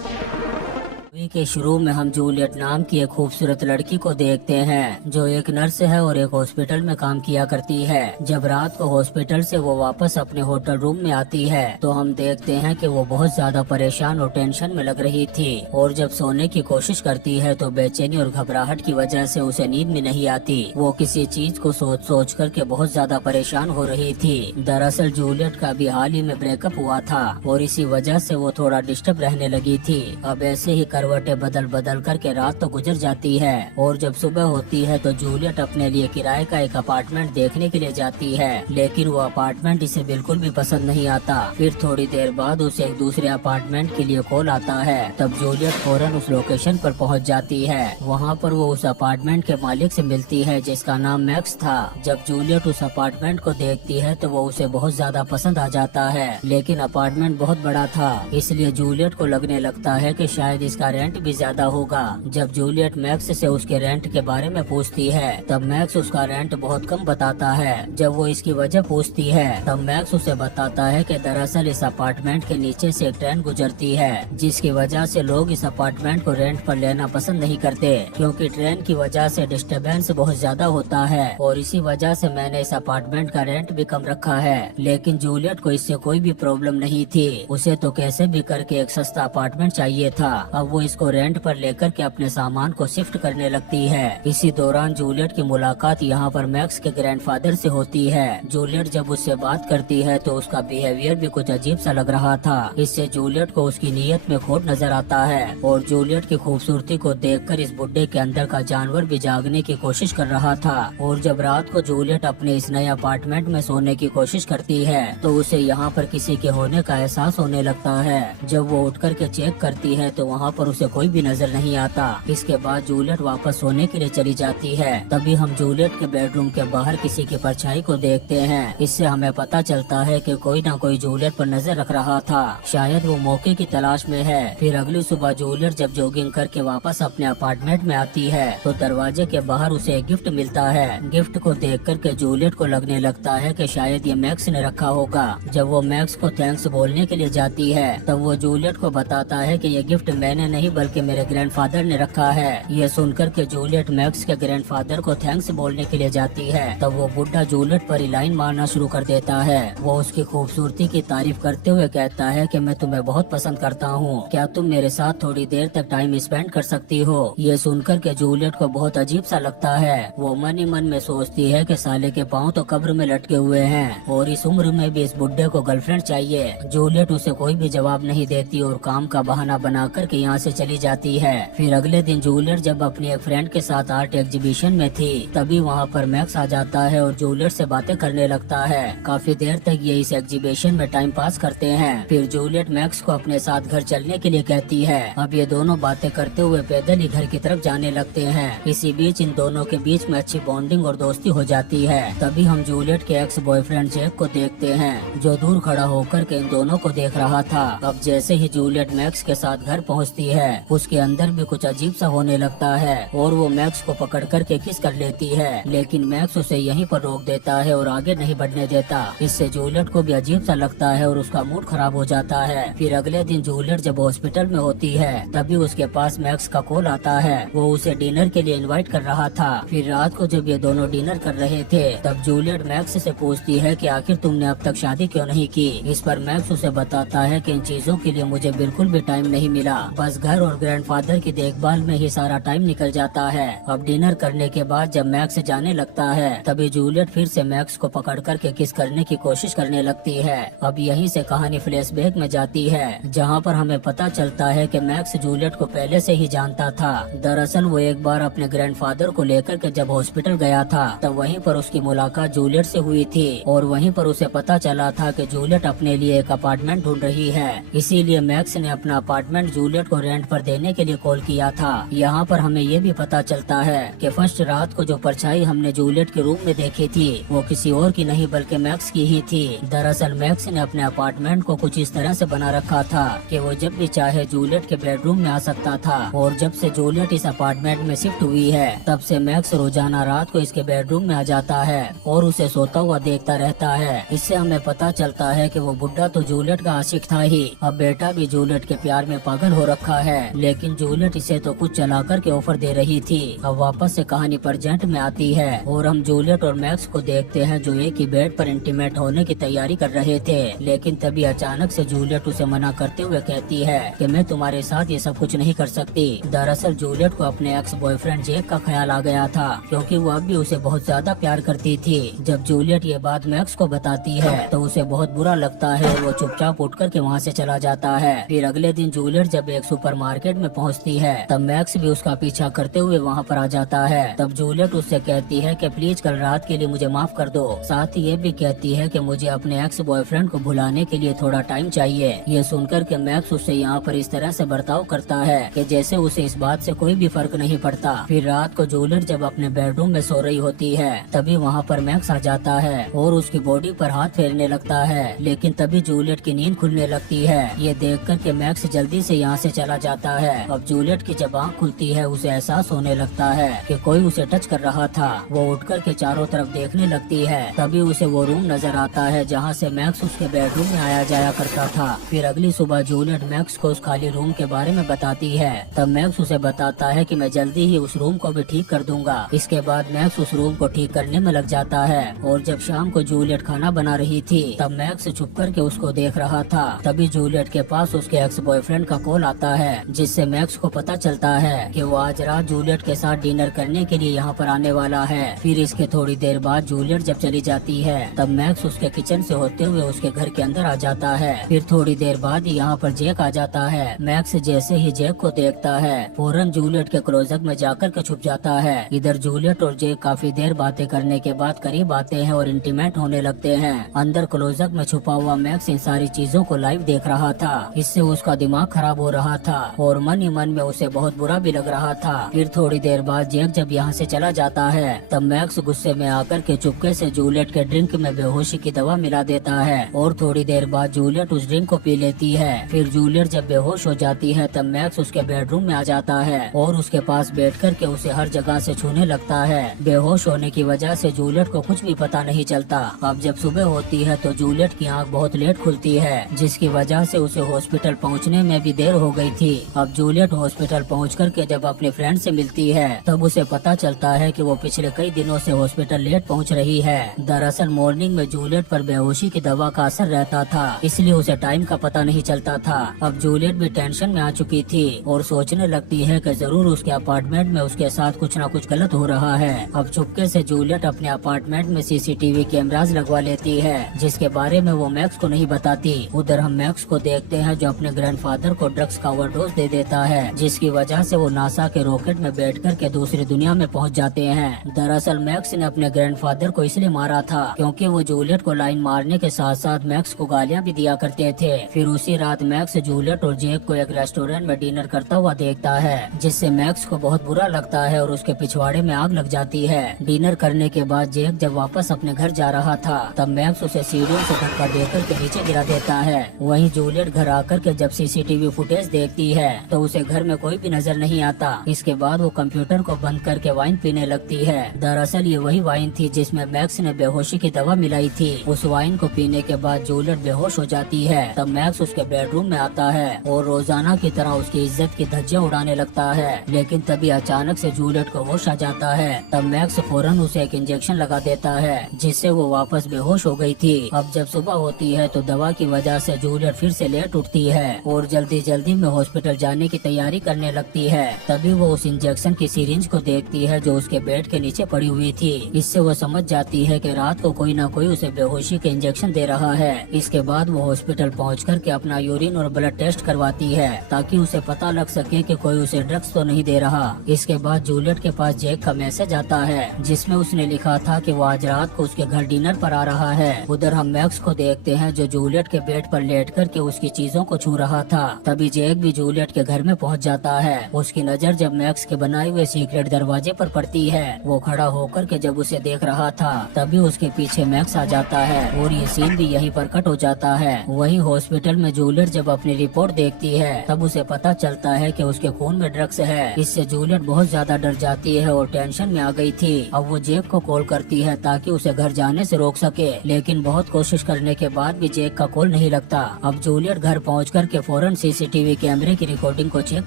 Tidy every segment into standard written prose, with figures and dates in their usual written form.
Movie के शुरू में हम जूलियट नाम की एक खूबसूरत लड़की को देखते हैं जो एक नर्स है और एक हॉस्पिटल में काम किया करती है। जब रात को हॉस्पिटल से वो वापस अपने होटल रूम में आती है तो हम देखते हैं कि वो बहुत ज्यादा परेशान और टेंशन में लग रही थी और जब सोने की कोशिश करती है तो बेचैनी और घबराहट की वजह से उसे नींद भी नहीं आती। वो किसी चीज को सोच सोच करके बहुत ज्यादा परेशान हो रही थी। दरअसल जूलियट का भी हाल ही में ब्रेकअप हुआ था और इसी वजह से वो थोड़ा डिस्टर्ब रहने लगी थी। अब ऐसे ही करवटें बदल बदल करके रात तो गुजर जाती है और जब सुबह होती है तो जूलियट अपने लिए किराए का एक अपार्टमेंट देखने के लिए जाती है, लेकिन वो अपार्टमेंट इसे बिल्कुल भी पसंद नहीं आता। फिर थोड़ी देर बाद उसे एक दूसरे अपार्टमेंट के लिए कॉल आता है। तब जूलियट फौरन उस लोकेशन पर पहुंच जाती है। वहां पर वो उस अपार्टमेंट के मालिक से मिलती है जिसका नाम मैक्स था। जब जूलियट उस अपार्टमेंट को देखती है तो वो उसे बहुत ज्यादा पसंद आ जाता है, लेकिन अपार्टमेंट बहुत बड़ा था इसलिए जूलियट को लगने लगता है कि शायद इसका रेंट भी ज्यादा होगा। जब जूलियट मैक्स से उसके रेंट के बारे में पूछती है तब मैक्स उसका रेंट बहुत कम बताता है। जब वो इसकी वजह पूछती है तब मैक्स उसे बताता है कि दरअसल इस अपार्टमेंट के नीचे से एक ट्रेन गुजरती है जिसकी वजह से लोग इस अपार्टमेंट को रेंट पर लेना पसंद नहीं करते, क्योंकि ट्रेन की वजह से डिस्टर्बेंस बहुत ज्यादा होता है और इसी वजह से मैंने इस अपार्टमेंट का रेंट भी कम रखा है। लेकिन जूलियट को इससे कोई भी प्रॉब्लम नहीं थी, उसे तो कैसे भी करके एक सस्ता अपार्टमेंट चाहिए था। अब वो इसको रेंट पर लेकर के अपने सामान को शिफ्ट करने लगती है। इसी दौरान जूलियट की मुलाकात यहाँ पर मैक्स के ग्रैंडफादर से होती है। जूलियट जब उससे बात करती है तो उसका बिहेवियर भी कुछ अजीब सा लग रहा था। इससे जूलियट को उसकी नीयत में खोट नजर आता है और जूलियट की खूबसूरती को देखकर इस बुड्ढे के अंदर का जानवर भी जागने की कोशिश कर रहा था। और जब रात को जूलियट अपने इस नए अपार्टमेंट में सोने की कोशिश करती है तो उसे यहाँ पर किसी के होने का एहसास होने लगता है। जब वो उठ करके चेक करती है तो वहाँ पर उसे कोई भी नजर नहीं आता। इसके बाद जूलियट वापस सोने के लिए चली जाती है। तभी हम जूलियट के बेडरूम के बाहर किसी की परछाई को देखते हैं। इससे हमें पता चलता है कि कोई न कोई जूलियट पर नजर रख रहा था, शायद वो मौके की तलाश में है। फिर अगली सुबह जूलियट जब जॉगिंग करके वापस अपने अपार्टमेंट में आती है तो दरवाजे के बाहर उसे एक गिफ्ट मिलता है। गिफ्ट को देख करके जूलियट को लगने लगता है कि शायद ये मैक्स ने रखा होगा। जब वो मैक्स को थैंक्स बोलने के लिए जाती है तब वो जूलियट को बताता है कि ये गिफ्ट मैंने नहीं बल्कि मेरे ग्रैंडफादर ने रखा है। ये सुनकर के जूलियट मैक्स के ग्रैंडफादर को थैंक्स बोलने के लिए जाती है। तब वो बुढ़ा जूलियट पर लाइन मारना शुरू कर देता है। वो उसकी खूबसूरती की तारीफ करते हुए कहता है कि मैं तुम्हें बहुत पसंद करता हूँ, क्या तुम मेरे साथ थोड़ी देर तक टाइम स्पेंड कर सकती हो। ये सुनकर के जूलियट को बहुत अजीब सा लगता है। वो मन ही मन में सोचती है कि साले के पाँव तो कब्र में लटके हुए हैं और इस उम्र में भी इस बुढ़े को गर्लफ्रेंड चाहिए। जूलियट उसे कोई भी जवाब नहीं देती और काम का बहाना बना करके यहाँ से चली जाती है। फिर अगले दिन जूलियट जब अपनी एक फ्रेंड के साथ आर्ट एग्जीबिशन में थी तभी वहाँ पर मैक्स आ जाता है और जूलियट से बातें करने लगता है। काफी देर तक ये इस एग्जीबिशन में टाइम पास करते हैं। फिर जूलियट मैक्स को अपने साथ घर चलने के लिए कहती है। अब ये दोनों बातें करते हुए पैदल ही घर की तरफ जाने लगते हैं। इसी बीच इन दोनों के बीच में अच्छी बॉन्डिंग और दोस्ती हो जाती है। तभी हम जूलियट के एक्स बॉयफ्रेंड जैक को देखते हैं जो दूर खड़ा होकर के इन दोनों को देख रहा था। अब जैसे ही जूलियट मैक्स के साथ घर पहुँचती है उसके अंदर भी कुछ अजीब सा होने लगता है और वो मैक्स को पकड़ करके किस कर लेती है, लेकिन मैक्स उसे यहीं पर रोक देता है और आगे नहीं बढ़ने देता। इससे जूलियट को भी अजीब सा लगता है और उसका मूड खराब हो जाता है। फिर अगले दिन जूलियट जब हॉस्पिटल में होती है तभी उसके पास मैक्स का कॉल आता है। वो उसे डिनर के लिए इनवाइट कर रहा था। फिर रात को जब ये दोनों डिनर कर रहे थे तब जूलियट मैक्स से पूछती है कि आखिर तुमने अब तक शादी क्यों नहीं की। इस पर मैक्स उसे बताता है कि इन चीजों के लिए मुझे बिल्कुल भी टाइम नहीं मिला, बस घर और ग्रैंडफादर की देखभाल में ही सारा टाइम निकल जाता है। अब डिनर करने के बाद जब मैक्स जाने लगता है तभी जूलियट फिर से मैक्स को पकड़ करके किस करने की कोशिश करने लगती है। अब यहीं से कहानी फ्लैशबैक में जाती है जहां पर हमें पता चलता है कि मैक्स जूलियट को पहले से ही जानता था। दरअसल वो एक बार अपने ग्रैंडफादर को लेकर के जब हॉस्पिटल गया था तब वहीं पर उसकी मुलाकात जूलियट से हुई थी और वहीं पर उसे पता चला था कि जूलियट अपने लिए एक अपार्टमेंट ढूंढ रही है। इसीलिए मैक्स ने अपना अपार्टमेंट जूलियट को रेंट रेंट पर देने के लिए कॉल किया था। यहाँ पर हमें ये भी पता चलता है कि फर्स्ट रात को जो परछाई हमने जूलियट के रूम में देखी थी वो किसी और की नहीं बल्कि मैक्स की ही थी। दरअसल मैक्स ने अपने अपार्टमेंट को कुछ इस तरह से बना रखा था कि वो जब भी चाहे जूलियट के बेडरूम में आ सकता था, और जब से जूलियट इस अपार्टमेंट में शिफ्ट हुई है तब से मैक्स रोजाना रात को इसके बेडरूम में आ जाता है और उसे सोता हुआ देखता रहता है। इससे हमें पता चलता है कि वो बुढ़ा तो जूलियट का आशिक था ही, अब बेटा भी जूलियट के प्यार में पागल हो रखा है। लेकिन जूलियट इसे तो कुछ चला कर के ऑफर दे रही थी। अब वापस से कहानी प्रेजेंट में आती है और हम जूलियट और मैक्स को देखते हैं जो एक ही बेड पर इंटीमेट होने की तैयारी कर रहे थे। लेकिन तभी अचानक से जूलियट उसे मना करते हुए कहती है कि मैं तुम्हारे साथ ये सब कुछ नहीं कर सकती। दरअसल जूलियट को अपने एक्स बॉयफ्रेंड जैक का ख्याल आ गया था क्योंकि वो अब भी उसे बहुत ज्यादा प्यार करती थी। जब जूलियट ये बात मैक्स को बताती है तो उसे बहुत बुरा लगता है, वो चुपचाप उठ कर के वहाँ से चला जाता है। फिर अगले दिन जूलियट जब एक सुपरमार्केट में पहुँचती है तब मैक्स भी उसका पीछा करते हुए वहाँ पर आ जाता है। तब जूलियट उससे कहती है कि प्लीज कल रात के लिए मुझे माफ कर दो। साथ ही ये भी कहती है कि मुझे अपने एक्स बॉयफ्रेंड को भुलाने के लिए थोड़ा टाइम चाहिए। ये सुनकर के मैक्स उससे यहाँ पर इस तरह से बर्ताव करता है कि जैसे उसे इस बात से कोई भी फर्क नहीं पड़ता। फिर रात को जूलियट जब अपने बेडरूम में सो रही होती है तभी वहाँ पर मैक्स आ जाता है और उसकी बॉडी पर हाथ फेरने लगता है। लेकिन तभी जूलियट की नींद खुलने लगती है। ये देख कर के मैक्स जल्दी से यहाँ से चला जाता है। अब जूलियट की जब आँख खुलती है उसे एहसास होने लगता है कि कोई उसे टच कर रहा था। वो उठकर के चारों तरफ देखने लगती है, तभी उसे वो रूम नजर आता है जहाँ से मैक्स उसके बेडरूम में आया जाया करता था। फिर अगली सुबह जूलियट मैक्स को उस खाली रूम के बारे में बताती है। तब मैक्स उसे बताता है कि मैं जल्दी ही उस रूम को भी ठीक कर दूंगा। इसके बाद मैक्स उस रूम को ठीक करने में लग जाता है और जब शाम को जूलियट खाना बना रही थी तब मैक्स छुप कर के उसको देख रहा था। तभी जूलियट के पास उसके एक्स बॉयफ्रेंड का कॉल आता है जिससे मैक्स को पता चलता है कि वो आज रात जूलियट के साथ डिनर करने के लिए यहाँ पर आने वाला है। फिर इसके थोड़ी देर बाद जूलियट जब चली जाती है तब मैक्स उसके किचन से होते हुए उसके घर के अंदर आ जाता है। फिर थोड़ी देर बाद यहाँ पर जैक आ जाता है। मैक्स जैसे ही जैक को देखता है फौरन जूलियट के क्लोजअप में जाकर के छुप जाता है। इधर जूलियट और जैक काफी देर बातें करने के बाद करीब आते हैं और इंटीमेट होने लगते हैं। अंदर क्लोजअप में छुपा हुआ मैक्स इन सारी चीजों को लाइव देख रहा था। इससे उसका दिमाग खराब हो रहा था और मन ही मन में उसे बहुत बुरा भी लग रहा था। फिर थोड़ी देर बाद जैक जब यहाँ से चला जाता है तब मैक्स गुस्से में आकर के चुपके से जूलियट के ड्रिंक में बेहोशी की दवा मिला देता है और थोड़ी देर बाद जूलियट उस ड्रिंक को पी लेती है। फिर जूलियट जब बेहोश हो जाती है तब मैक्स उसके बेडरूम में आ जाता है और उसके पास बैठ कर के उसे हर जगह से छूने लगता है। बेहोश होने की वजह से जूलियट को कुछ भी पता नहीं चलता। अब जब सुबह होती है तो जूलियट की आंख बहुत लेट खुलती है जिसकी वजह से उसे हॉस्पिटल पहुंचने में भी देर हो गई थी। अब जूलियट हॉस्पिटल पहुंच कर के जब अपने फ्रेंड से मिलती है तब उसे पता चलता है कि वो पिछले कई दिनों से हॉस्पिटल लेट पहुंच रही है। दरअसल मॉर्निंग में जूलियट पर बेहोशी की दवा का असर रहता था इसलिए उसे टाइम का पता नहीं चलता था। अब जूलियट भी टेंशन में आ चुकी थी और सोचने लगती है कि जरूर उसके अपार्टमेंट में उसके साथ कुछ न कुछ गलत हो रहा है। अब चुपके से जूलियट अपने अपार्टमेंट में सीसीटीवी कैमरास लगवा लेती है जिसके बारे में वो मैक्स को नहीं बताती। उधर हम मैक्स को देखते हैं जो अपने ग्रैंडफादर को ड्रग्स का ओवरडोज दे देता है जिसकी वजह से वो नासा के रॉकेट में बैठ कर के दूसरी दुनिया में पहुंच जाते हैं। दरअसल मैक्स ने अपने ग्रैंडफादर को इसलिए मारा था क्योंकि वो जूलियट को लाइन मारने के साथ साथ मैक्स को गालियां भी दिया करते थे। फिर उसी रात मैक्स जूलियट और जैक को एक रेस्टोरेंट में डिनर करता हुआ देखता है जिससे मैक्स को बहुत बुरा लगता है और उसके पिछवाड़े में आग लग जाती है। डिनर करने के बाद जैक जब वापस अपने घर जा रहा था तब मैक्स उसे सीढ़ियों से धक्का देकर के नीचे गिरा देता है। वहीं जूलियट घर आकर के जब सीसीटीवी फुटेज देखती है तो उसे घर में कोई भी नजर नहीं आता। इसके बाद वो कंप्यूटर को बंद करके वाइन पीने लगती है। दरअसल ये वही वाइन थी जिसमें मैक्स ने बेहोशी की दवा मिलाई थी। उस वाइन को पीने के बाद जूलियट बेहोश हो जाती है। तब मैक्स उसके बेडरूम में आता है और रोजाना की तरह उसकी इज्जत की धज्जियां उड़ाने लगता है। लेकिन तभी अचानक से जूलियट को होश आ जाता है। तब मैक्स फौरन उसे एक इंजेक्शन लगा देता है जिससे वो वापस बेहोश हो गई थी। अब जब सुबह होती है तो दवा की वजह से जूलियट फिर से लेट उठती है और जल्दी जल्दी में हॉस्पिटल जाने की तैयारी करने लगती है। तभी वो उस इंजेक्शन की सिरिंज को देखती है जो उसके बेड के नीचे पड़ी हुई थी। इससे वो समझ जाती है कि रात को कोई ना कोई उसे बेहोशी के इंजेक्शन दे रहा है। इसके बाद वो हॉस्पिटल पहुँच कर के अपना यूरिन और ब्लड टेस्ट करवाती है ताकि उसे पता लग सके कि कोई उसे ड्रग्स तो नहीं दे रहा। इसके बाद जूलियट के पास जैक का मैसेज आता है जिसमें उसने लिखा था कि वो आज रात को उसके घर डिनर पर आ रहा है। उधर हम मैक्स को देखते हैं जो जूलियट के बेड पर लेट कर के उसकी चीजों को छू रहा था। तभी जैक भी जूलियट के घर में पहुंच जाता है। उसकी नजर जब मैक्स के बनाए हुए सीक्रेट दरवाजे पर पड़ती है। वो खड़ा होकर के जब उसे देख रहा था तभी उसके पीछे मैक्स आ जाता है और ये सीन भी यहीं पर कट हो जाता है। वहीं हॉस्पिटल में जूलियट जब अपनी रिपोर्ट देखती है तब उसे पता चलता है कि उसके खून में ड्रग्स है। इससे जूलियट बहुत ज्यादा डर जाती है और टेंशन में आ गई थी। अब वो जेक को कॉल करती है ताकि उसे घर जाने से रोक सके, लेकिन बहुत कोशिश करने के बाद भी जेक का कॉल नहीं लगता। अब जूलियट घर पहुँच कर के फौरन सीसीटीवी कैमरे की रिकॉर्डिंग को चेक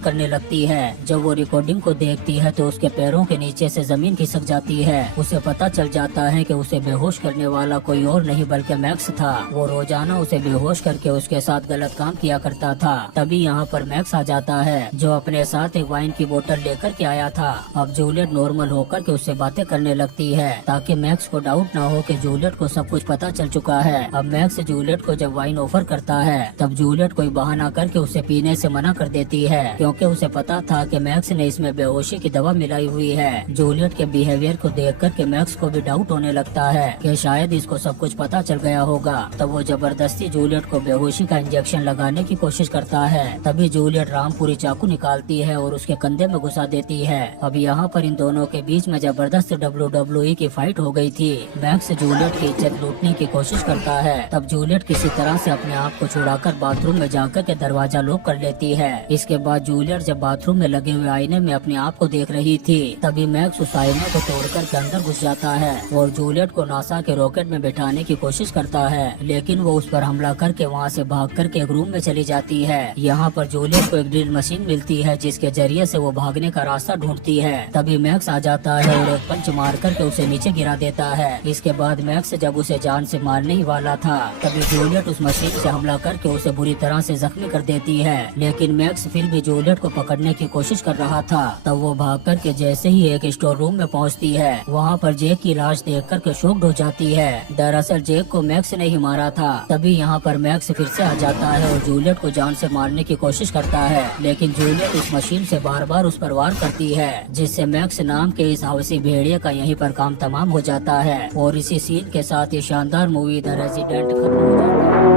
करने लगती है। जब वो रिकॉर्डिंग को देखती है तो उसके पैरों के नीचे से जमीन खिसक जाती है। उसे पता चल जाता है कि उसे बेहोश करने वाला कोई और नहीं बल्कि मैक्स था। वो रोजाना उसे बेहोश करके उसके साथ गलत काम किया करता था। तभी यहाँ पर मैक्स आ जाता है जो अपने साथ एक वाइन की बोतल लेकर के आया था। अब जूलियट नॉर्मल होकर के उससे बातें करने लगती है ताकि मैक्स को डाउट न हो कि जूलियट को सब कुछ पता चल चुका है। अब मैक्स जूलियट को जब वाइन ऑफर करता है तब जूलियट कोई बहाना करके उसे पीने से मना कर देती है, क्योंकि उसे पता था कि मैक्स ने इसमें बेहोशी की दवा मिलाई हुई है। जूलियट के बिहेवियर को देख कर के मैक्स को भी डाउट होने लगता है कि शायद इसको सब कुछ पता चल गया होगा। तब वो जबरदस्ती जूलियट को बेहोशी का इंजेक्शन लगाने की कोशिश करता है। तभी जूलियट रामपुरी चाकू निकालती है और उसके कंधे में घुसा देती है। अब यहाँ पर इन दोनों के बीच में जबरदस्त WWE की फाइट हो गई थी। मैक्स जूलियट की इज्जत लूटने की कोशिश करता है। तब जूलियट किसी तरह से अपने आप को छुड़ाकर बाथरूम में जाकर के दरवाजा लॉक कर लेती है। इसके बाद जूलियट जब बाथरूम में लगे हुए आईने में अपने आप को देख रही थी तभी मैक्स उस आईने को तोड़कर के अंदर घुस जाता है और जूलियट को नासा के रॉकेट में बिठाने की कोशिश करता है, लेकिन वो उस पर हमला करके वहाँ से भाग करके एक रूम में चली जाती है। यहाँ पर जूलियट को एक ड्रिल मशीन मिलती है जिसके जरिए से वो भागने का रास्ता ढूंढती है। तभी मैक्स आ जाता है और एक पंच मार करके उसे नीचे गिरा देता है। इसके बाद मैक्स जब उसे जान से मारने ही वाला था तभी जूलियट उस मशीन से हमला करके उसे बुरी तरह से जख्मी कर देती है, लेकिन मैक्स फिर भी जूलियट को पकड़ने की कोशिश कर रहा था। तब वो भाग करके जैसे ही एक स्टोर रूम में पहुंचती है वहां पर जेक की लाश देख करके शॉक्ड हो जाती है। दरअसल जेक को मैक्स ने ही मारा था। तभी यहाँ पर मैक्स फिर से आ जाता है और जूलियट को जान से मारने की कोशिश करता है, लेकिन जूलियट उस मशीन से बार बार उस पर वार करती है, जिससे मैक्स नाम के इस हवसी भेड़िए का यहीं पर काम तमाम हो जाता है। और इसी सीन के साथ ये शानदार मूवी द रेजिडेंट खत्म हो जाता है।